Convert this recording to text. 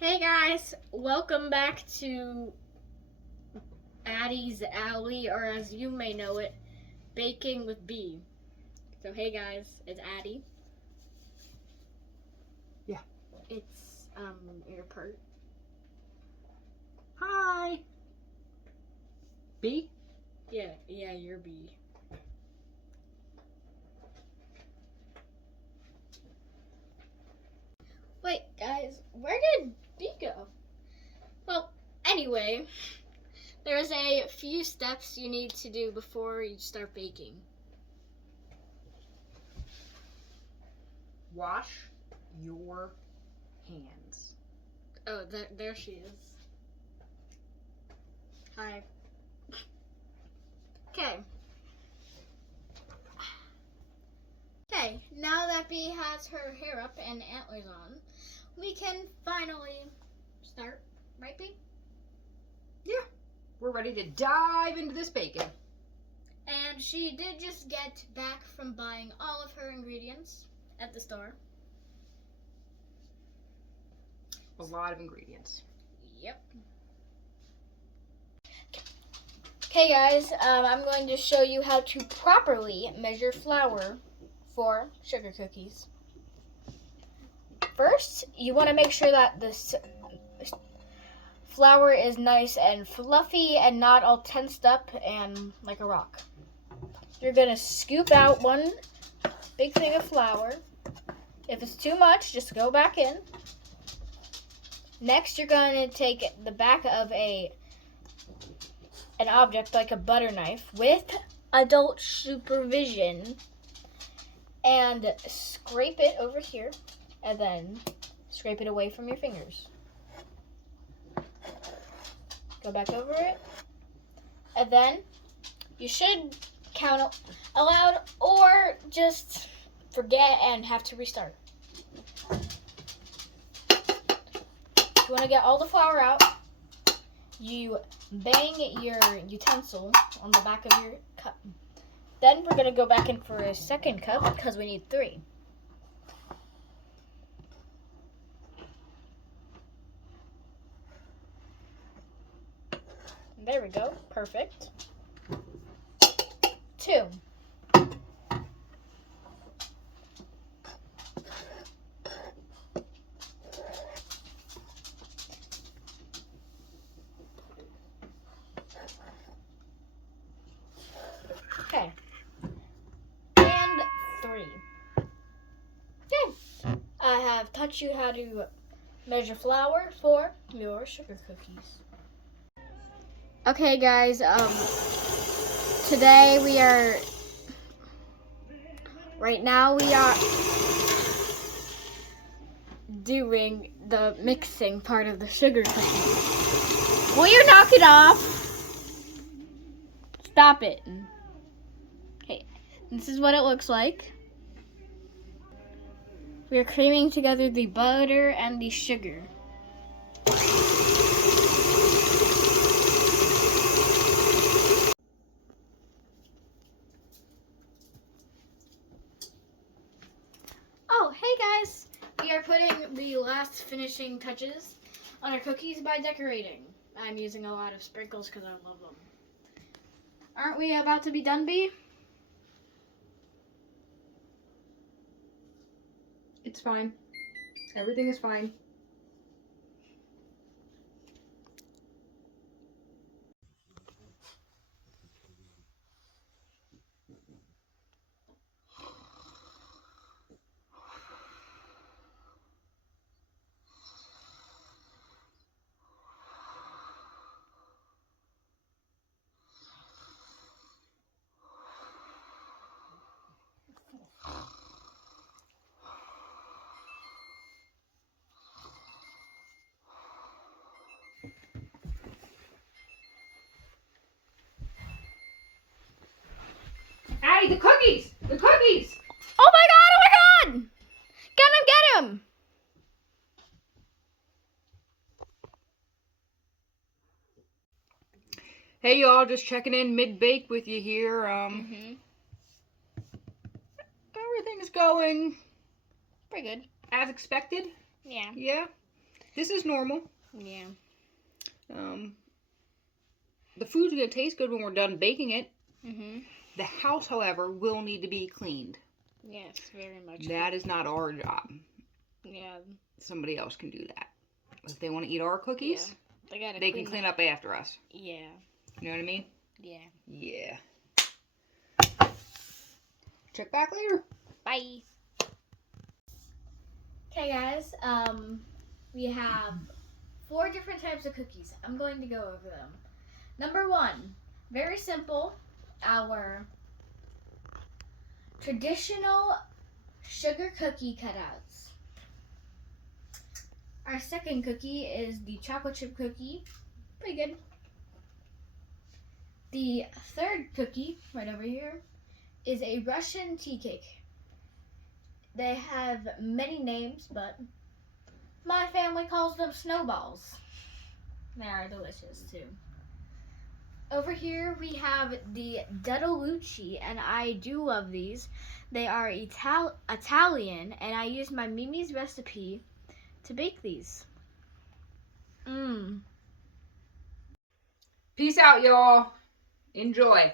Hey guys, welcome back to Addie's Alley, or as you may know it, Baking with B. So hey guys, it's Addie. Yeah. It's your part. Hi. B? Yeah, you're B. Wait, guys, where did B go? Well, anyway, there's a few steps you need to do before you start baking. Wash your hands. Oh, there she is. Hi. Okay. Okay, now that Bee has her hair up and antlers on, we can finally start, right, Bee? Yeah. We're ready to dive into this bacon. And she did just get back from buying all of her ingredients at the store. A lot of ingredients. Yep. Okay guys, I'm going to show you how to properly measure flour for sugar cookies. First, you want to make sure that the flour is nice and fluffy and not all tensed up and like a rock. You're going to scoop out one big thing of flour. If it's too much, just go back in. Next, you're going to take the back of an object like a butter knife with adult supervision and scrape it over here and then scrape it away from your fingers. Go back over it, and then you should count aloud or just forget and have to restart. If you want to get all the flour out, you bang your utensil on the back of your cup. Then we're going to go back in for a second cup because we need 3. There we go. Perfect. 2. Okay. And 3. Okay. I have taught you how to measure flour for your sugar cookies. Okay guys, today we are doing the mixing part of the sugar cookies. Will you knock it off? Stop it. Okay, this is what it looks like. We are creaming together the butter and the sugar. Oh, hey guys! We are putting the last finishing touches on our cookies by decorating. I'm using a lot of sprinkles because I love them. Aren't we about to be done, Bee? It's fine. Everything is fine. Addie, the cookies! The cookies! Oh my god! Get him! Hey y'all, just checking in mid-bake with you here. Everything's going Pretty good. as expected. Yeah. Yeah. This is normal. Yeah. The food's gonna taste good when we're done baking it. Mhm. The house, however, will need to be cleaned. Yes, very much. That is not our job. Yeah. Somebody else can do that. If they want to eat our cookies, They can clean up after us. Yeah. You know what I mean? Yeah. Yeah. Check back later. Bye. Okay, guys. We have 4 different types of cookies. I'm going to go over them. Number 1, very simple. Our traditional sugar cookie cutouts. Our second cookie is the chocolate chip cookie. Pretty good. The third cookie, right over here, is a Russian tea cake. They have many names, but my family calls them snowballs. They are delicious too. Over here we have the Duttalucci, and I do love these. They are Italian, and I use my Mimi's recipe to bake these. Peace out, y'all. Enjoy.